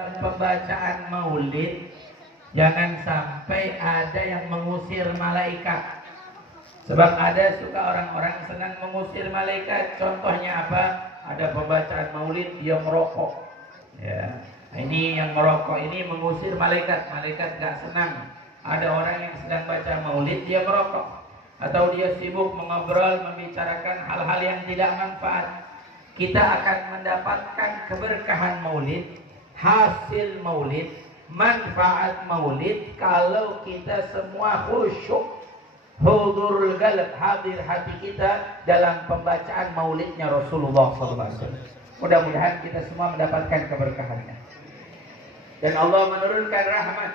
dalam pembacaan maulid jangan sampai ada yang mengusir malaikat. Sebab ada suka orang-orang senang mengusir malaikat. Contohnya apa? Ada pembacaan maulid dia merokok. Ya, ini yang merokok ini mengusir malaikat. Malaikat gak senang. Ada orang yang sedang baca maulid dia merokok, atau dia sibuk mengobrol membicarakan hal-hal yang tidak manfaat. Kita akan mendapatkan keberkahan maulid, hasil maulid, manfaat maulid kalau kita semua khusyuk, hudurul qalb, hadir hati kita dalam pembacaan maulidnya Rasulullah SAW. Mudah-mudahan kita semua mendapatkan keberkahannya. Dan Allah menurunkan rahmat.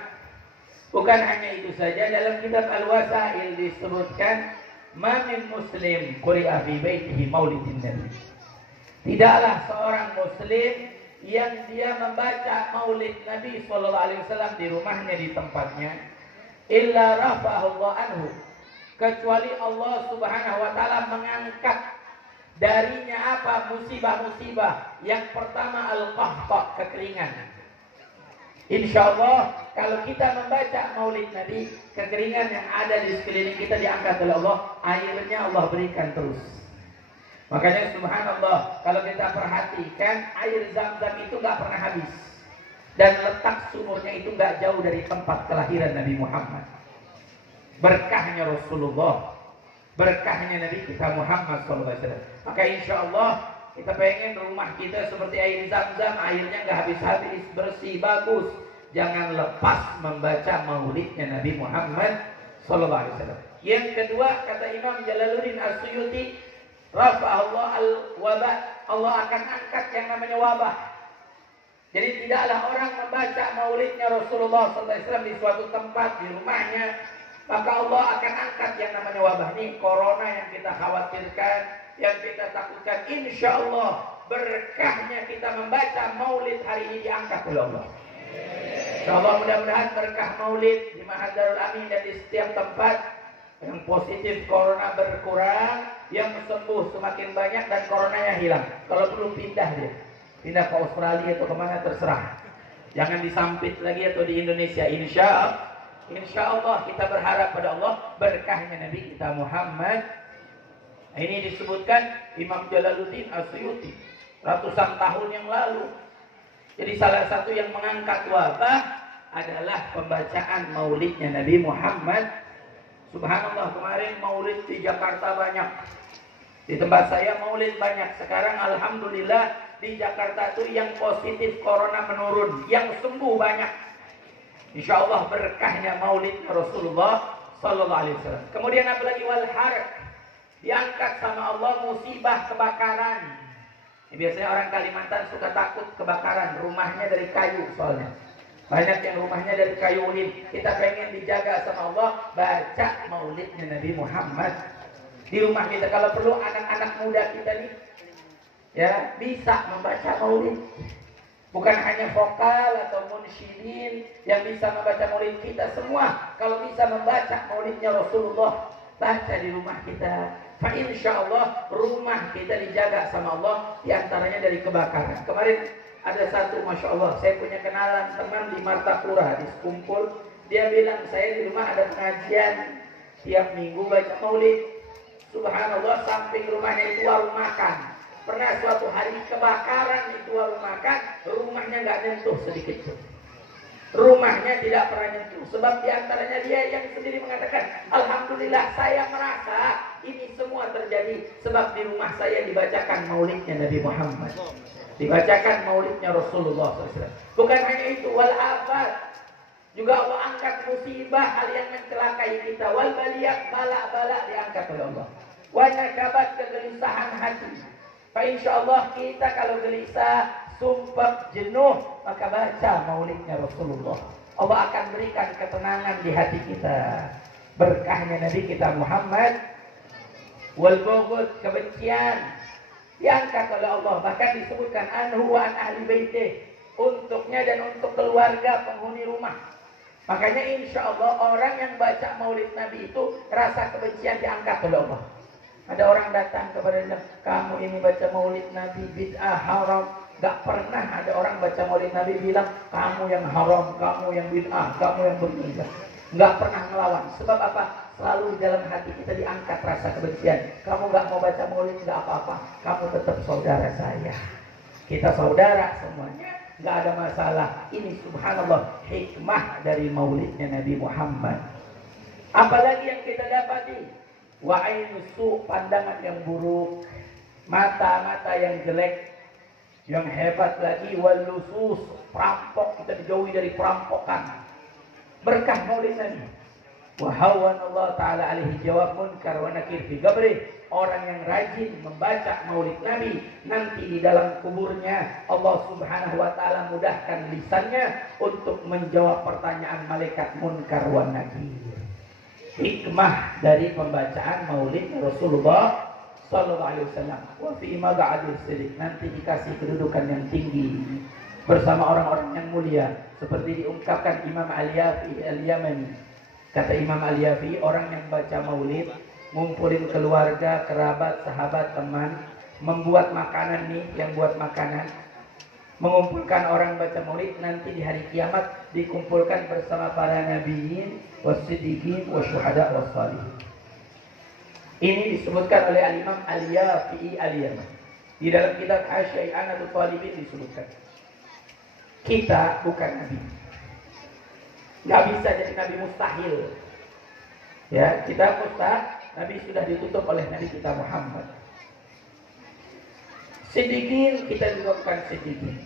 Bukan hanya itu saja, dalam kitab Al-Wasail disebutkan ma min muslim quri'a fi baitihi maulidin nabi. Tidaklah seorang muslim yang dia membaca maulid Nabi SAW di rumahnya, di tempatnya, illa rafa'ahu Allah anhu, kecuali Allah Subhanahu wa taala mengangkat darinya apa? Musibah-musibah. Yang pertama al-qahta, kekeringan. Insya Allah kalau kita membaca maulid Nabi, kekeringan yang ada di sekeliling kita diangkat oleh Allah, airnya Allah berikan terus. Makanya subhanallah, kalau kita perhatikan air Zam-Zam itu gak pernah habis. Dan letak sumurnya itu gak jauh dari tempat kelahiran Nabi Muhammad. Berkahnya Rasulullah, berkahnya Nabi kita Muhammad SAW. Maka insya Allah kita pengen rumah kita seperti air Zam-Zam, airnya gak habis-habis, bersih, bagus. Jangan lepas membaca maulidnya Nabi Muhammad SAW. Yang kedua, kata Imam Jalaluddin As-Suyuti, rafa'allah al-wabah, Allah akan angkat yang namanya wabah. Jadi tidaklah orang membaca maulidnya Rasulullah SAW di suatu tempat, di rumahnya, maka Allah akan angkat yang namanya wabah. Nih corona yang kita khawatirkan, yang kita takutkan, insya Allah berkahnya kita membaca maulid hari ini diangkat oleh Allah. Insya Allah mudah-mudahan berkah maulid di Ma'had Darul Amin dan di setiap tempat, yang positif corona berkurang, yang sembuh semakin banyak, dan coronanya hilang. Kalau perlu pindah dia, pindah ke Australia atau kemana terserah. Jangan disampit lagi atau di Indonesia. Insya Allah kita berharap pada Allah berkahnya Nabi kita Muhammad. Ini disebutkan Imam Jalaluddin As-Suyuti ratusan tahun yang lalu. Jadi salah satu yang mengangkat wabah adalah pembacaan maulidnya Nabi Muhammad. Subhanallah, kemarin maulid di Jakarta banyak. Di tempat saya maulid banyak. Sekarang alhamdulillah di Jakarta itu yang positif corona menurun, yang sembuh banyak. Insya Allah berkahnya maulid Rasulullah SAW. Kemudian apalagi wal harq, diangkat sama Allah musibah kebakaran. Biasanya orang Kalimantan suka takut kebakaran, rumahnya dari kayu soalnya. Banyak yang rumahnya dari kayu ulin. Kita pengen dijaga sama Allah, baca maulidnya Nabi Muhammad di rumah kita. Kalau perlu anak-anak muda kita nih, ya bisa membaca maulid. Bukan hanya vokal atau munsyidin yang bisa membaca maulid, kita semua kalau bisa membaca maulidnya Rasulullah, baca di rumah kita. Fa insya Allah rumah kita dijaga sama Allah, diantaranya dari kebakaran. Kemarin ada satu, masya Allah, saya punya kenalan teman di Martapura, di Sekumpul. Dia bilang, saya di rumah ada pengajian tiap minggu baca maulid. Subhanallah, samping rumahnya itu warung makan. Pernah suatu hari kebakaran itu warung makan, rumahnya nggak nyentuh sedikit pun. Rumahnya tidak pernah nyentuh. Sebab diantaranya dia yang sendiri mengatakan, alhamdulillah saya merasa ini semua terjadi sebab di rumah saya dibacakan maulidnya Nabi Muhammad, dibacakan maulidnya Rasulullah SAW. Bukan hanya itu, wal afat, juga Allah angkat musibah, hal yang mencelakai kita. Wal baliyat, bala-bala diangkat oleh Allah. Wa nakabat, kegelisahan hati. Fa insya Allah kita kalau gelisah, sumpah, jenuh, maka baca maulidnya Rasulullah. Allah akan berikan ketenangan di hati kita. Berkahnya Nabi kita Muhammad. Wal bughd, kebencian, diangkat oleh Allah. Bahkan disebutkan anhu wa an ahli baitih, untuknya dan untuk keluarga penghuni rumah. Makanya insya Allah orang yang baca maulid Nabi itu rasa kebencian diangkat oleh Allah. Ada orang datang kepada dia, kamu ini baca maulid Nabi bid'ah, haram. Gak pernah ada orang baca maulid Nabi bilang kamu yang haram, kamu yang bid'ah, kamu yang begini. Gak pernah melawan. Sebab apa? Selalu di dalam hati kita diangkat rasa kebencian. Kamu gak mau baca maulid gak apa-apa, kamu tetap saudara saya. Kita saudara semuanya, gak ada masalah. Ini subhanallah hikmah dari maulidnya Nabi Muhammad. Apalagi yang kita dapati? Wa'ainusu, pandangan yang buruk, mata-mata yang jelek. Yang hebat lagi walusus, perampok, kita dijauhi dari perampokan. Berkah maulid Nabi. Wa hawan Allah taala alaihi jawab munkar wa nakir fi qabri. Orang yang rajin membaca maulid Nabi, nanti di dalam kuburnya Allah Subhanahu wa taala mudahkan lisannya untuk menjawab pertanyaan malaikat munkar wa nakir. Hikmah dari pembacaan maulid Rasulullah sallallahu alaihi wasallam. Wa fi maq'adil sidq, nanti dikasih kedudukan yang tinggi bersama orang-orang yang mulia, seperti diungkapkan Imam Al-Yafi Al-Yamani. Kata Imam Al-Yafi, orang yang baca maulid, ngumpulin keluarga, kerabat, sahabat, teman, membuat makanan nih, yang buat makanan, mengumpulkan orang baca maulid, nanti di hari kiamat dikumpulkan bersama para nabiyin, wasiddiqin, wasyuhada, wassalihin. Ini disebutkan oleh Al-Imam Al-Yafi'i Al-Yamani. Di dalam kitab Asyai'anatul Talibin disebutkan. Kita bukan Nabi. Gak bisa jadi Nabi, mustahil. Ya, kita mustahil. Nabi sudah ditutup oleh Nabi kita Muhammad. Siddiqin, kita juga bukan siddiqin.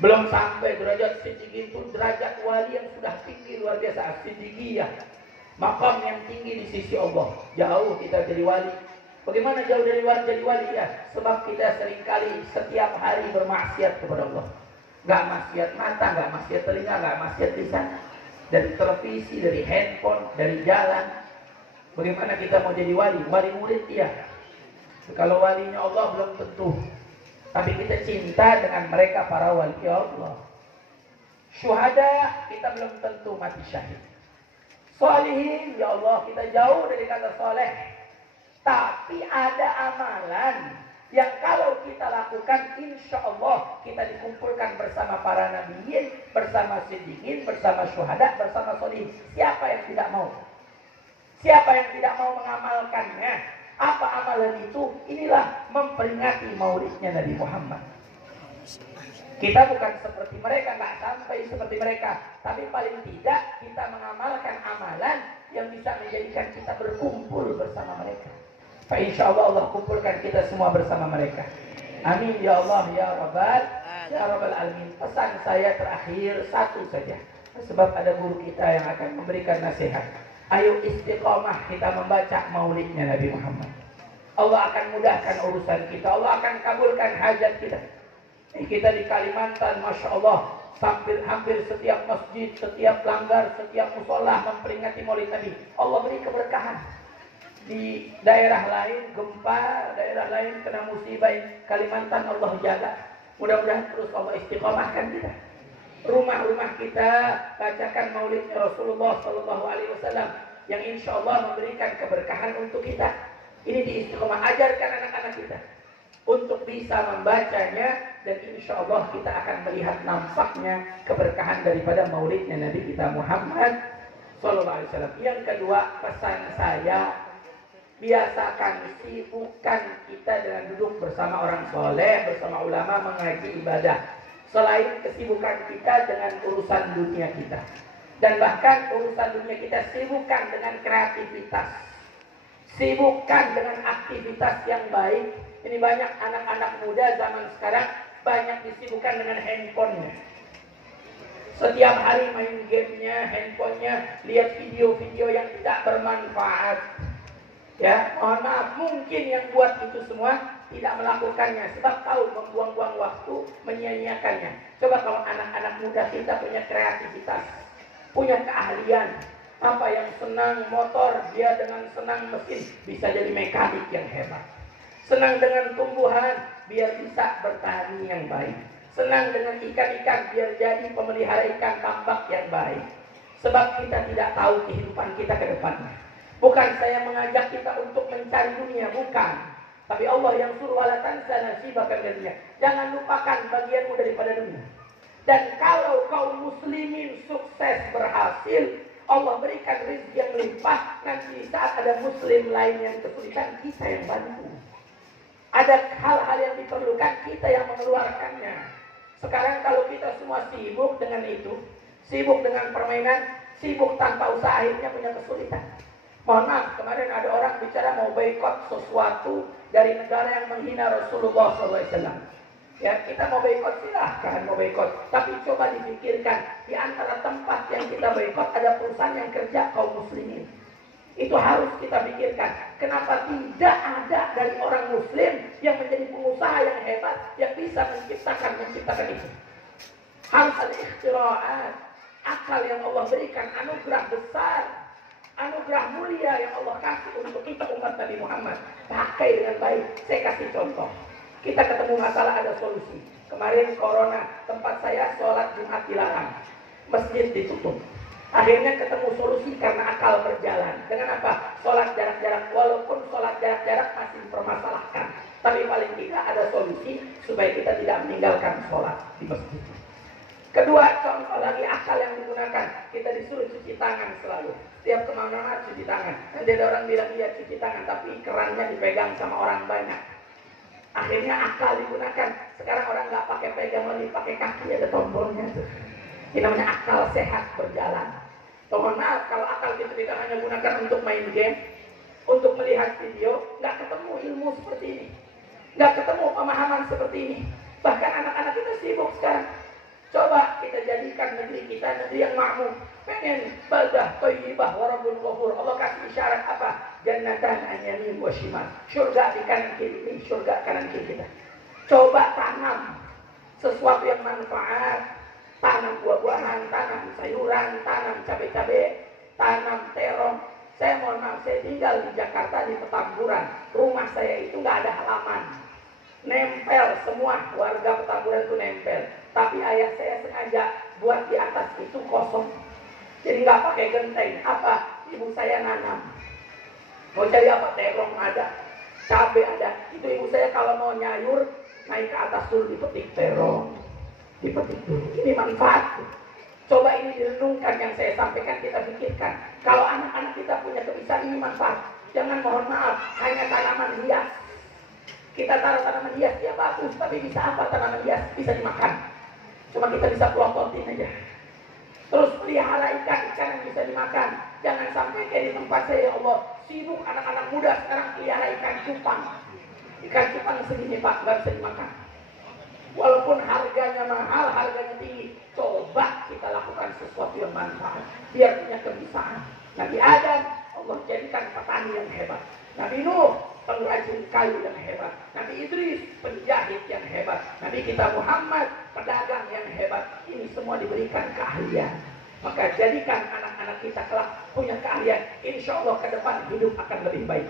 Belum sampai derajat siddiqin itu derajat wali yang sudah tinggi luar biasa. Siddiqiyah, makam yang tinggi di sisi Allah. Jauh kita jadi wali. Bagaimana jauh dari wali jadi wali? Ya, sebab kita seringkali setiap hari bermaksiat kepada Allah. Gak maksiat mata, gak maksiat telinga, gak maksiat lisan. Dari televisi, dari handphone, dari jalan. Bagaimana kita mau jadi wali? Wali murid ya. Kalau walinya Allah belum tentu. Tapi kita cinta dengan mereka para wali Allah. Syuhada kita belum tentu mati syahid. Solihin, ya Allah, kita jauh dari kata soleh. Tapi ada amalan yang kalau kita lakukan, insya Allah kita dikumpulkan bersama para nabiyin, bersama siddiqin, bersama syuhada, bersama solihin. Siapa yang tidak mau? Siapa yang tidak mau mengamalkannya? Apa amalan itu? Inilah memperingati maulidnya Nabi Muhammad. Kita bukan seperti mereka, nggak sampai seperti mereka, tapi paling tidak kita mengamalkan amalan yang bisa menjadikan kita berkumpul bersama mereka. Fa insya Allah kumpulkan kita semua bersama mereka. Amin ya Allah ya Rabbal Alamin. Pesan saya terakhir satu saja, sebab ada guru kita yang akan memberikan nasihat. Ayo istiqomah kita membaca maulidnya Nabi Muhammad. Allah akan mudahkan urusan kita, Allah akan kabulkan hajat kita. Kita di Kalimantan, Masya Allah, hampir setiap masjid, setiap langgar, setiap musola memperingati maulid Nabi. Allah beri keberkahan. Di daerah lain gempa, daerah lain kena musibah, Kalimantan Allah jaga. Mudah-mudahan terus Allah istiqomahkan kita. Rumah-rumah kita bacakan maulidnya Rasulullah Sallallahu Alaihi Wasallam yang insya Allah memberikan keberkahan untuk kita. Ini diistiqomah, ajarkan anak-anak kita untuk bisa membacanya, dan insya Allah kita akan melihat nampaknya keberkahan daripada maulidnya Nabi kita Muhammad Sallallahu Alaihi Wasallam. Yang kedua, pesan saya, biasakan sibukkan kita dengan duduk bersama orang soleh, bersama ulama, mengaji ibadah. Selain kesibukan kita dengan urusan dunia kita. Dan bahkan urusan dunia kita sibukkan dengan kreativitas. Sibukkan dengan aktivitas yang baik. Ini banyak anak-anak muda zaman sekarang banyak disibukkan dengan handphonenya. Setiap hari main gamenya, handphonenya, lihat video-video yang tidak bermanfaat. Ya, mohon maaf, mungkin yang buat itu semua tidak melakukannya sebab tahu membuang-buang waktu, menyia-nyiakannya. Coba kalau anak-anak muda kita punya kreativitas, punya keahlian, apa yang senang motor, dia dengan senang mesin bisa jadi mekanik yang hebat. Senang dengan tumbuhan, biar bisa bertani yang baik. Senang dengan ikan-ikan, biar jadi pemelihara ikan tambak yang baik. Sebab kita tidak tahu kehidupan kita ke depannya. Bukan saya mengajak kita untuk mencari dunia, bukan. Tapi Allah yang suruh wala tansa nasibaka minad dunya. Jangan lupakan bagianmu daripada dunia. Dan kalau kaum muslimin sukses berhasil, Allah berikan rezeki yang melimpah. Nanti saat ada muslim lain yang kesulitan, kita yang bantu. Ada hal-hal yang diperlukan, kita yang mengeluarkannya. Sekarang kalau kita semua sibuk dengan itu, sibuk dengan permainan, sibuk tanpa usaha, akhirnya punya kesulitan. Mohon maaf, kemarin ada orang bicara mau boikot sesuatu dari negara yang menghina Rasulullah SAW. Ya, kita mau boikot, silahkan mau boikot. Tapi coba dipikirkan, di antara tempat yang kita boikot ada perusahaan yang kerja kaum muslimin. Itu harus kita pikirkan. Kenapa tidak ada dari orang muslim yang menjadi pengusaha yang hebat, yang bisa menciptakan itu. Harus ada ikhtiraat, akal yang Allah berikan, anugerah besar, anugerah mulia yang Allah kasih untuk kita umat Nabi Muhammad. Pakai dengan baik. Saya kasih contoh. Kita ketemu masalah, ada solusi. Kemarin corona, tempat saya sholat Jumat dilarang, masjid ditutup. Akhirnya ketemu solusi karena akal berjalan. Dengan apa? Sholat jarak-jarak. Walaupun sholat jarak-jarak masih dipermasalahkan, tapi paling tidak ada solusi supaya kita tidak meninggalkan sholat di masjid. Kedua, contoh lagi akal yang digunakan. Kita disuruh cuci tangan selalu. Setiap kemana-mana cuci tangan. Nanti ada orang bilang iya cuci tangan, tapi kerannya dipegang sama orang banyak. Akhirnya akal digunakan. Sekarang orang nggak pakai pegang lagi, pakai kaki, ada tombolnya tuh. Ini namanya akal sehat berjalan. Mohon maaf kalau akal kita tidak hanya gunakan untuk main game, untuk melihat video, nggak ketemu ilmu seperti ini, nggak ketemu pemahaman seperti ini. Bahkan anak-anak kita sibuk sekarang. Coba kita jadikan negeri kita negeri yang makmur. Pengen baldah thayyibah wa rabbul ghafur. Allah kasih isyarat apa? Jannatan an yamin wa shimal. Surga di kanan kiri, ini surga kanan kiri kita. Coba tanam sesuatu yang manfaat. Tanam buah-buahan, tanam sayuran, tanam cabai-cabai, tanam terong. Saya mohon maaf, saya tinggal di Jakarta di Petamburan. Rumah saya itu nggak ada halaman. Nempel semua, warga Petamburan itu nempel. Tapi ayah saya sengaja buat di atas itu kosong. Jadi nggak pakai genteng. Apa? Ibu saya nanam. Mau cari apa? Terong ada, cabai ada. Itu ibu saya kalau mau nyayur, naik ke atas dulu dipetik terong. Dipetik dulu. Ini manfaat. Coba ini direnungkan yang saya sampaikan, kita pikirkan. Kalau anak-anak kita punya kebiasaan, ini manfaat. Jangan, mohon maaf, hanya tanaman hias. Kita taruh tanaman hias, dia bagus, tapi bisa apa tanaman hias? Bisa dimakan. Cuma kita bisa pelototin aja. Terus pelihara ikan yang bisa dimakan. Jangan sampai kayak di tempat saya, ya Allah, sibuk anak-anak muda sekarang pelihara ikan cupang. Ikan cupang segini Pak, nggak bisa dimakan. Walaupun harganya mahal, harganya tinggi, coba kita lakukan sesuatu yang manfaat, biar punya kebiasaan. Nabi Adam, Allah jadikan petani yang hebat. Nabi Nuh, pengrajin kayu yang hebat. Nabi Idris, penjahit yang hebat. Nabi kita Muhammad, pedagang yang hebat. Ini semua diberikan keahlian. Maka jadikan anak-anak kita kelak punya keahlian. Insya Allah ke depan hidup akan lebih baik.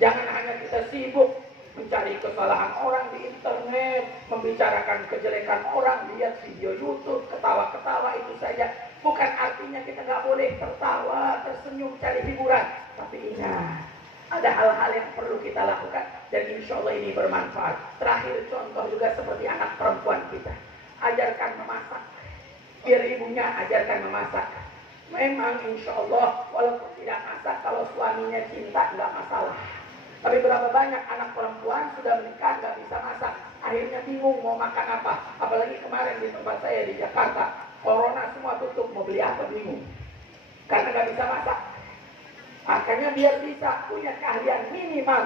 Jangan hanya kita sibuk mencari kesalahan orang di internet, membicarakan kejelekan orang, lihat video YouTube, ketawa-ketawa itu saja. Bukan artinya kita nggak boleh tertawa, tersenyum, cari hiburan. Tapi ingat, ada hal-hal yang perlu kita lakukan dan insya Allah ini bermanfaat. Terakhir contoh juga seperti anak perempuan kita. Ajarkan memasak. Biar ibunya ajarkan memasak. Memang insya Allah walaupun tidak masak, kalau suaminya cinta nggak masalah. Tapi berapa banyak anak perempuan sudah menikah nggak bisa masak, akhirnya bingung mau makan apa. Apalagi kemarin di tempat saya di Jakarta, corona semua tutup, mau beli apa bingung, karena nggak bisa masak. Makanya biar bisa punya keahlian minimal,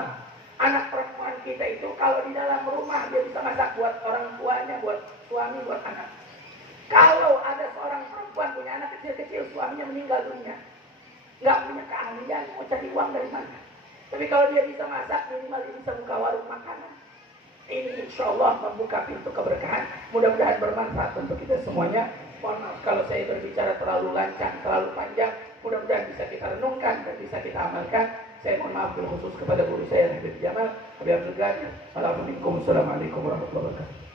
anak perempuan kita itu kalau di dalam rumah dia bisa masak buat orang tuanya, buat suami, buat anak. Kalau ada seorang perempuan punya anak kecil-kecil, suaminya meninggal dunia, nggak punya keahlian, mau cari uang dari mana? Tapi kalau dia bisa masak, minimal dia bisa buka warung makanan. Ini insya Allah membuka pintu keberkahan. Mudah-mudahan bermanfaat untuk kita semuanya. Mohon maaf kalau saya berbicara terlalu lancang, terlalu panjang. Mudah-mudahan bisa kita renungkan dan bisa kita amalkan. Saya mohon maaf khusus kepada guru saya Habib Jamal. Assalamualaikum warahmatullahi wabarakatuh.